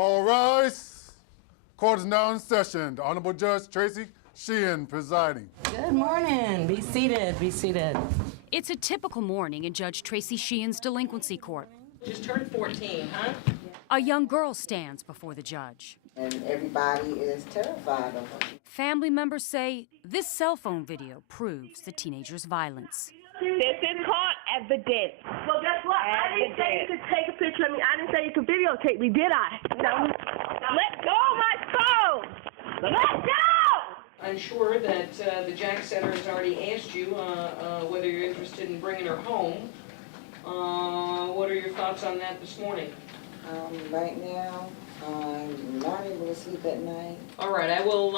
All rise. Court is now in session. The Honorable Judge Tracy Sheehan presiding. Good morning. Be seated. Be seated. It's a typical morning in Judge Tracy Sheehan's delinquency court. Just turned 14, huh? A young girl stands before the judge. And everybody is terrified of her. Family members say this cell phone video proves the teenager's violence. This is called evidence. Well, guess what? I didn't say you could take a picture of me. I didn't say you could videotape me, did I? No. Let go of my phone! Let go! I'm sure that the Jack Center has already asked you whether you're interested in bringing her home. What are your thoughts on that this morning? Right now, I'm not able to sleep at night. All right, I will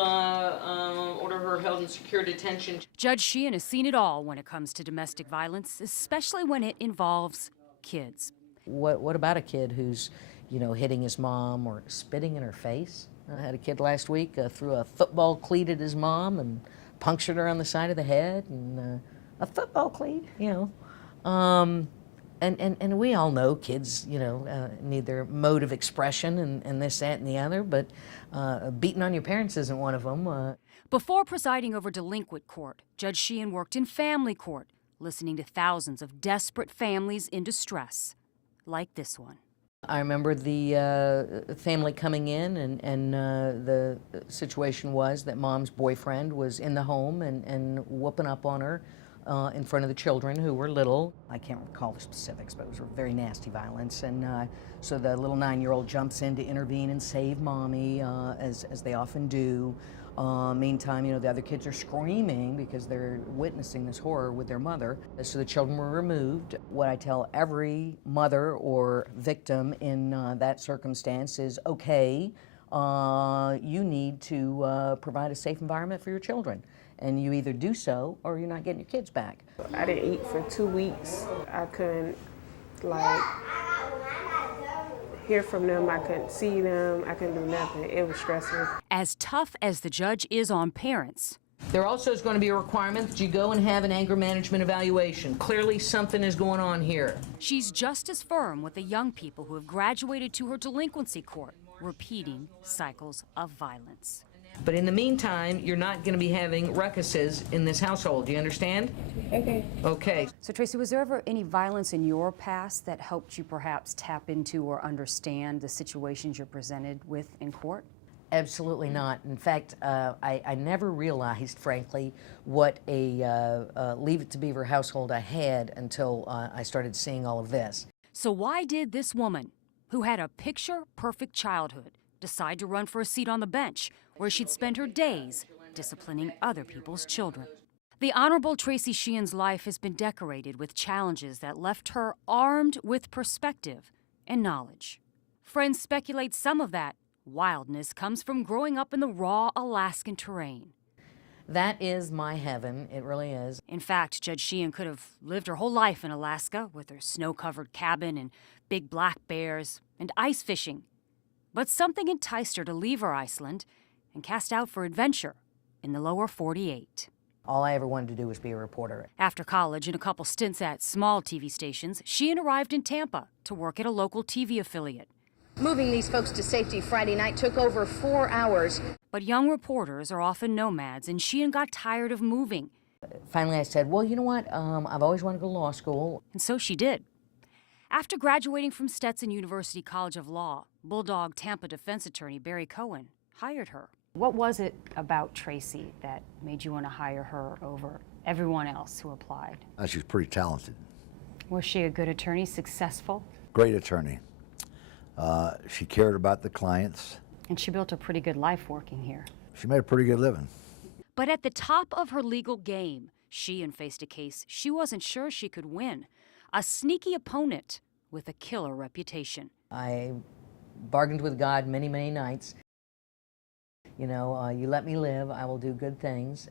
order her held in secure detention. Judge Sheehan has seen it all when it comes to domestic violence, especially when it involves kids. What about a kid who's, hitting his mom or spitting in her face? I had a kid last week threw a football cleat at his mom and punctured her on the side of the head, and a football cleat, And we all know kids, need their mode of expression and this, that, and the other, but beating on your parents isn't one of them. Before presiding over delinquent court, Judge Sheehan worked in family court, listening to thousands of desperate families in distress, like this one. I remember the family coming in, and the situation was that mom's boyfriend was in the home and whooping up on her in front of the children who were little. I can't recall the specifics, but it was very nasty violence. And so the little 9-year-old jumps in to intervene and save mommy, as they often do. Meantime, the other kids are screaming because they're witnessing this horror with their mother. So the children were removed. What I tell every mother or victim in that circumstance is, okay, you need to provide a safe environment for your children. And you either do so or you're not getting your kids back. I didn't eat for 2 weeks. I couldn't, hear from them. I couldn't see them. I couldn't do nothing. It was stressful. As tough as the judge is on parents, there also is going to be a requirement that you go and have an anger management evaluation. Clearly something is going on here. she's just as firm with the young people who have graduated to her delinquency court, repeating cycles of violence. But in the meantime, you're not going to be having ruckuses in this household. Do you understand? Okay. Okay. So, Tracy, was there ever any violence in your past that helped you perhaps tap into or understand the situations you're presented with in court? Absolutely not. In fact, I never realized, frankly, what a Leave It to Beaver household I had until I started seeing all of this. So why did this woman, who had a picture-perfect childhood, decide to run for a seat on the bench where she'd spend her days disciplining other people's children? The Honorable Tracy Sheehan's life has been decorated with challenges that left her armed with perspective and knowledge. Friends speculate some of that wildness comes from growing up in the raw Alaskan terrain. That is my heaven. It really is. In fact, Judge Sheehan could have lived her whole life in Alaska with her snow-covered cabin and big black bears and ice fishing. But something enticed her to leave her Iceland and cast out for adventure in the lower 48. All I ever wanted to do was be a reporter. After college and a couple stints at small TV stations, Sheehan arrived in Tampa to work at a local TV affiliate. Moving these folks to safety Friday night took over 4 hours. But young reporters are often nomads, and Sheehan got tired of moving. Finally, I said, well, you know what? I've always wanted to go to law school. And so she did. After graduating from Stetson University College of Law, Bulldog Tampa defense attorney Barry Cohen hired her. What was it about Tracy that made you want to hire her over everyone else who applied? She was pretty talented. Was she a good attorney, successful? Great attorney. She cared about the clients. And she built a pretty good life working here. She made a pretty good living. But at the top of her legal game, Sheehan faced a case she wasn't sure she could win. A sneaky opponent with a killer reputation. I bargained with God many, many nights. You let me live, I will do good things.